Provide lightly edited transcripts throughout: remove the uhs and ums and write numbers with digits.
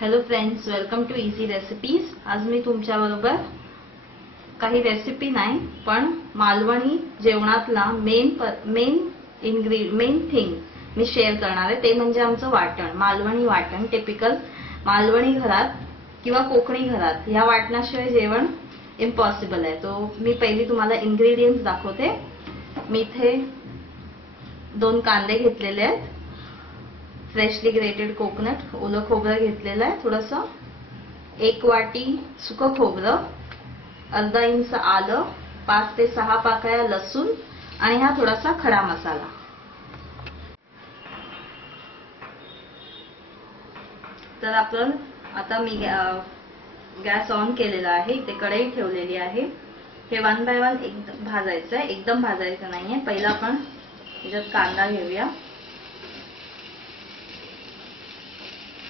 Hello friends, welcome to easy recipes. आज मी तुमच्या बरोबर काही रेसिपी नाही पण मालवणी जेवणातला मेन थिंग मी शेअर करणार आहे। ते म्हणजे आमचं वाटण, मालवणी वाटण। टिपिकल मालवणी घरात किंवा कोकणी घरात या वाटणाशिवाय जेवण इम्पॉसिबल आहे। तो मी पहिली तुम्हाला इन्ग्रेडियंट्स दाखवते। मी इथे 2 कांदे घेतलेले आहेत, फ्रेशली ग्रेटेड कोकोनट ओलं खोबरं घेतलेलं आहे थोडंसं, 1 वाटी सुकं खोबरं, अर्धा इंच आलं, 5 ते 6 पाकळ्या लसूण आणि हा थोडासा खडा मसाला। तर आपण आता मी गॅस ऑन केलेला आहे, इथे कढई ठेवलेली आहे। हे 1 बाय 1 एकदम भाजायचं आहे, एकदम भाजायचं नाहीये। पहिला आपण याच्यात कांदा घेऊया,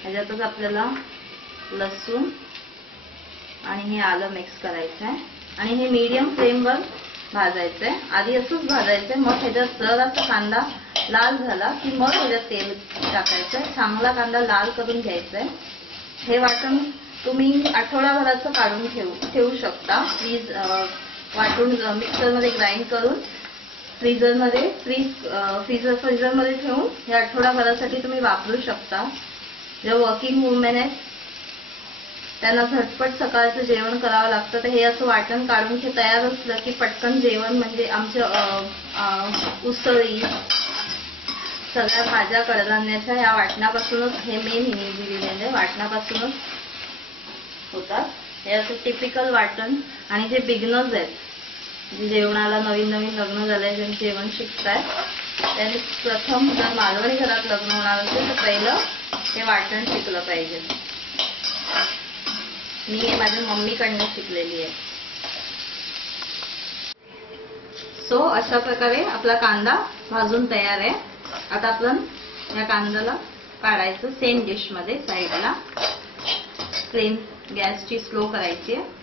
ह्याच्यातच आपल्याला लसूण आणि हे आलं मिक्स करायचं आहे आणि हे मीडियम फ्लेमवर भाजायचं आहे। आधी असंच भाजायचं आहे, मग ह्याच्यात जरासा कांदा लाल झाला की मग ह्याच्यात तेल टाकायचं आहे। चांगला कांदा लाल करून घ्यायचा आहे। हे वाटण तुम्ही आठवडाभराचं काढून ठेवू शकता। प्लीज वाटून मिक्सरमध्ये ग्राइंड करून फ्रीजरमध्ये ठेवून हे आठवडाभरासाठी तुम्ही वापरू शकता। जे वर्किंग वुमेन आहेत त्यांना झटपट सकाळचं जेवण करावं लागतं, तर हे असं वाटण काढून हे तयार असलं की पटकन जेवण म्हणजे आमच्या उसळी, सगळ्या भाज्या कडधान्याच्या ह्या वाटणापासूनच, हे मेन इन्ग्रेडियंट आहे, वाटणापासूनच होतात। हे असं टिपिकल वाटण। आणि जे बिगनर्स आहेत, जे जेवणाला नवीन लग्न झालंय, जे जेवण शिकतायत, त्यांनी प्रथम जर मालवणी घरात लग्न होणार असेल तर पहिलं हे वाटण शिकलं पाहिजे। मी हे माझ्या मम्मीकडनं शिकलेली आहे। सो अशा प्रकारे आपला कांदा भाजून तयार आहे। आता आपण या कांद्याला काढायचं सेम डिश मध्ये साईडला। फ्लेम गॅसची स्लो करायची आहे।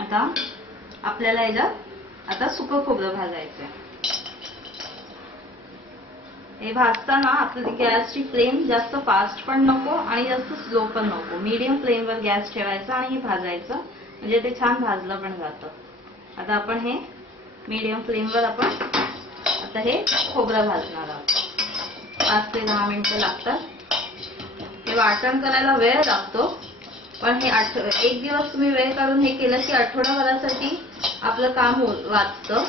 आता आपल्याला याच्यात आता सुकं खोबरं भाजायचं आहे। हे भाजताना आपल्याला गॅसची फ्लेम जास्त फास्ट पण नको आणि जास्त स्लो पण नको, मीडियम फ्लेमवर गॅस ठेवायचा आणि हे भाजायचं, म्हणजे ते छान भाजलं पण जातं। आता आपण हे मीडियम फ्लेमवर आपण आता हे खोबरं भाजणार आहोत। 5 ते 10 मिनिटं लागतात। हे वाटण करायला वेळ लागतो, पण हे एक दिवस तुम्ही वेळ काढून हे केलं की आठवडाभरासाठी आपलं काम वाचतं।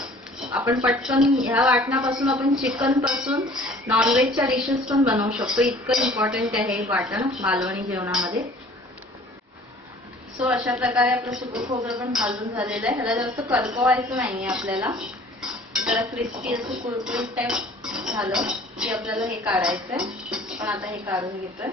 आपण पटकन ह्या वाटणापासून आपण चिकन पासून नॉनव्हेजच्या डिशेस पण बनवू शकतो, इतकं इम्पॉर्टंट आहे हे वाटण मालवणी जेवणामध्ये। सो अशा प्रकारे आपलं सुकं खोबरं पण भाजून झालेलं आहे। ह्याला जास्त करपवायचं नाहीये आपल्याला, जरा क्रिस्पी असं कुरकुरीत टाईप झालं की आपल्याला हे काढायचंय। पण आता हे काढून घेतोय।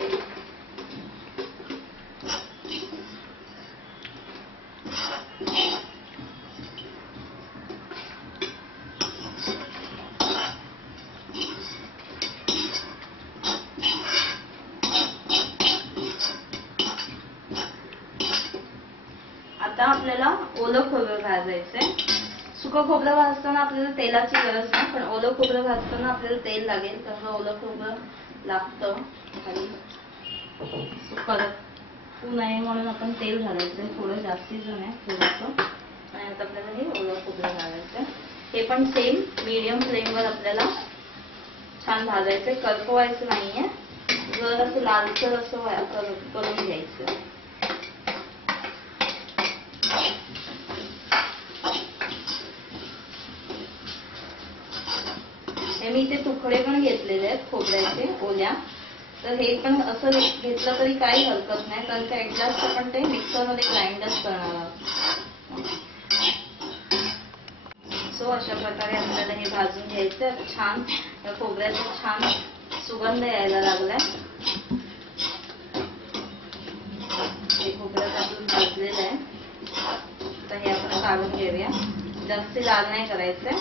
आता आपल्याला ओलं खोबरं भाजायचंय। सुकं खोबरं भाजताना आपल्याला तेलाची गरज नाही, पण ओलं खोबरं भाजताना आपल्याला तेल लागेल, तसं ओलं खोबरं लागतं खाली करपू नये म्हणून आपण तेल घालायचंय थोडं जास्तीचं नाही, थोडंसं। आणि आता आपल्याला हे ओलं खोबरं घालायचंय। हे पण सेम मीडियम फ्लेमवर आपल्याला छान भाजायचंय, करपवायचं नाहीये, जरासं लालसर असं करून घ्यायचं। हे मी इथे तुकडे पण घेतलेले आहेत खोबऱ्याचे ओल्या, तर हे पण असं घेतलं तरी काही हरकत नाही, कारण का एकदाच आपण ते मिक्सरमध्ये ग्राइंडच करणार आहोत। सो अशा प्रकारे आपल्याला हे भाजून घ्यायचं आहे। छान या खोबऱ्याचा छान सुगंध यायला लागलाय। हे खोबरं आपलं भाजलेलं आहे, तर हे आपण काढून घेऊया। जास्त लाल नाही करायचंय।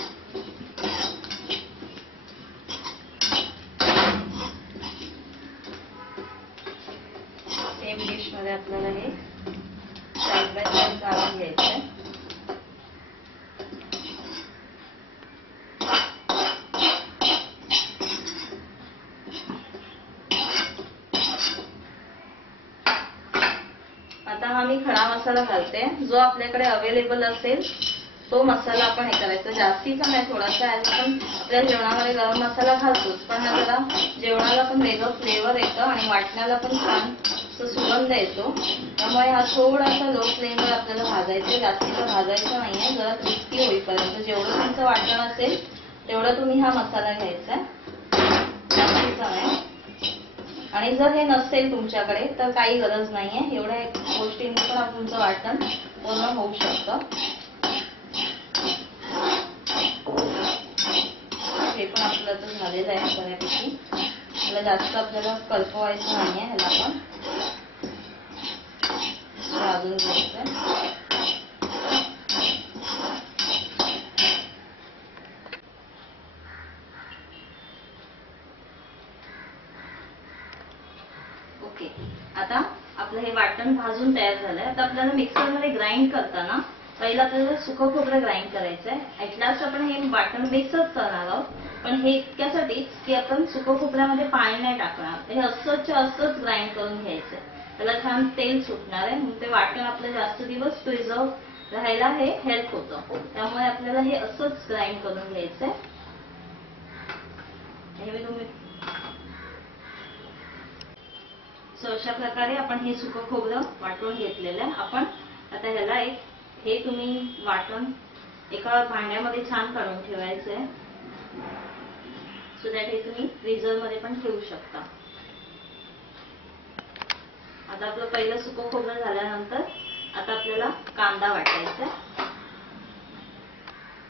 सेम डिश मध्ये आपल्याला हे साईड बाय साईड काढून घ्यायचंय। मसाला घालते, जो आपल्याकडे अवेलेबल असेल तो मसाला आपण हे करायचा, जास्तीचा नाही, थोडासा. आपण आपल्या जेवणामध्ये गरम मसाला घालतोच, पण हा जरा जेवणाला पण वेगळं फ्लेवर येतं आणि वाटण्याला पण छान सुगंध येतो. त्यामुळे हा थोडासा लो फ्लेमवर आपल्याला भाजायचा, जास्तीचा भाजायचा नाहीये, जरा क्रिस्पी होईपर्यंत. जेवढं तुमचं वाटण असेल तेवढं तुम्ही हा मसाला घ्यायचा, जास्तीचा नाही. आणि जर हे नसेल तुमच्याकडे तर काही गरज नाहीये, एवढ्या गोष्टींनी पण तुमचं वाटण पूर्ण होऊ शकतं. हे पण आपलं तर झालेलं आहे बऱ्यापैकी. त्याला जास्त आपल्याला करपवायचं नाहीये, ह्याला पण भाजून घ्यायचं. ओके, आता आपलं हे वाटण भाजून तयार झालंय. आता आपल्याला मिक्सरमध्ये ग्राइंड करताना पहिला आपल्याला सुकं खोबरं ग्राइंड करायचंय. ऍटलास्ट आपण हे वाटण मिक्सच करणार आहोत, पण हे इतक्यासाठी की आपण सुकं खोबऱ्यामध्ये पाणी नाही टाकणार. हे असंच ग्राइंड करून घ्यायचंय. त्याला छान तेल सुटणार आहे, मग ते वाटण आपलं जास्त दिवस प्रिझर्व राहायला हे हेल्प होतं. त्यामुळे आपल्याला हे असंच ग्राइंड करून घ्यायचंय. हे तुम्ही अशा प्रकारे आपण हे सुकं खोबरं वाटून घेतलेलं आहे. आपण आता ह्याला हे तुम्ही वाटण एका भांड्यामध्ये छान काढून ठेवायचंय, सो दॅट हे तुम्ही फ्रीझर मध्ये पण ठेवू शकता. आता आपलं पहिलं सुकं खोबरं झाल्यानंतर आता आपल्याला कांदा वाटायचा.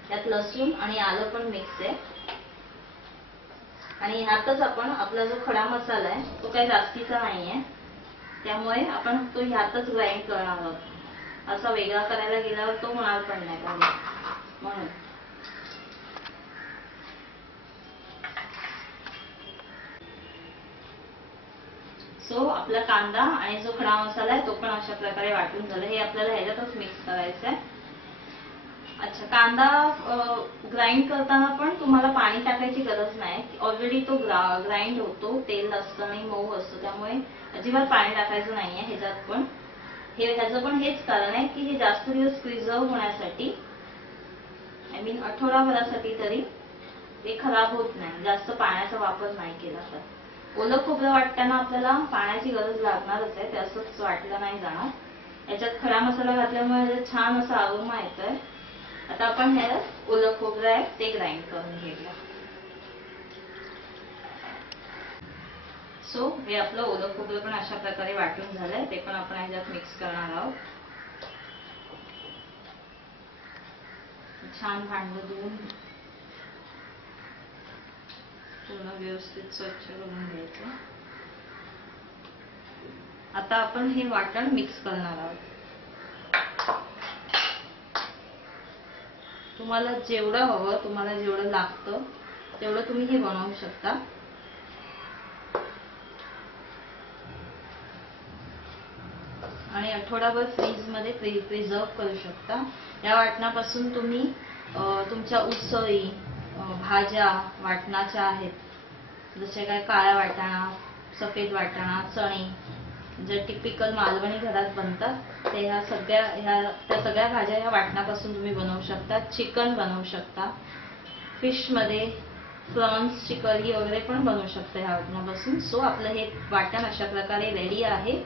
त्यात लसूण आणि आलं पण मिक्स आहे. आणि ह्यातच आपण आपला जो खडा मसाला आहे तो काही जास्तीचा नाहीये, त्यामुळे आपण तो ह्यातच ग्राइंड करणार आहोत. असा वेगळा करायला गेल्यावर तो होणार पण नाही म्हणून. सो आपला कांदा आणि जो खडा मसाला आहे तो पण अशा प्रकारे वाटून झाला. हे आपल्याला ह्याच्यातच मिक्स करायचं आहे. अच्छा, कांदा ग्राइंड करताना पण तुम्हाला पाणी टाकायची गरज नाही, ऑलरेडी तो ग्राइंड होतो, तेल असतं आणि मऊ असतो, त्यामुळे अजिबात पाणी टाकायचं नाहीये ह्याच्यात पण. ह्याचं पण हेच कारण आहे की हे जास्त दिवस प्रिझर्व होण्यासाठी, आय मीन आठवडाभरासाठी तरी ते खराब होत नाही, जास्त पाण्याचा वापर नाही केला तर. ओलं खोबरं वाटताना आपल्याला पाण्याची गरज लागणारच आहे, ते असंच वाटलं नाही जाणार. याच्यात खडा मसाला घातल्यामुळे छान असा अरोमा येतोय. आता आपण हे ओलं खोबरं आहे ते ग्राइंड करून घेऊया. सो हे आपलं ओलं खोबरं पण अशा प्रकारे वाटून झालंय, ते पण आपण ह्याच्यात मिक्स करणार आहोत. छान भांडं धुवून पूर्ण व्यवस्थित स्वच्छ करून घ्यायचं. आता आपण हे वाटण मिक्स करणार आहोत. तुम्हाला जेवढं हवं, तुम्हाला जेवढं लागतं तेवढं तुम्ही हे बनवू शकता. आणि आठवडाभर फ्रीज मध्ये प्रिझर्व करू शकता. या वाटणापासून तुम्ही तुमच्या उसळी, भाज्या वाटणाच्या आहेत, जसे काय काळा वाटाणा, सफेद वाटाणा, चणे, जे टिपिकल मालवणी घरात बनतात, ते त्या सगळ्या भाज्या या वाटणापासून तुम्ही बनवू शकता. चिकन बनवू शकता, फिश मध्ये प्रॉन्सची करी वगैरे पण बनवू शकता ह्या वाटणापासून. सो आपलं हे वाटण अशा प्रकारे रेडी आहे.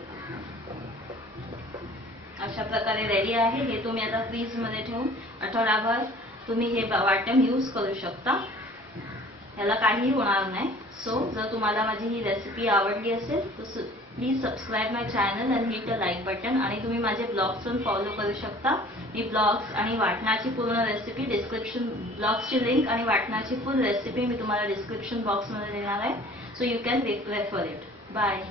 हे तुम्ही आता फ्रीज मध्ये ठेवून आठवडाभर तुम्ही हे वाटण यूज करू शकता, ह्याला काहीही होणार नाही. सो जर तुम्हाला माझी ही रेसिपी आवडली असेल तर please subscribe my channel and hit the like button. आणि तुम्ही माझे ब्लॉग्स पण फॉलो करू शकता. मी ब्लॉग्स आणि वाटणाची पूर्ण रेसिपी ब्लॉग्सची लिंक आणि वाटणाची फुल रेसिपी मी तुम्हाला डिस्क्रिप्शन बॉक्समध्ये देणार आहे. So you can refer it. Bye.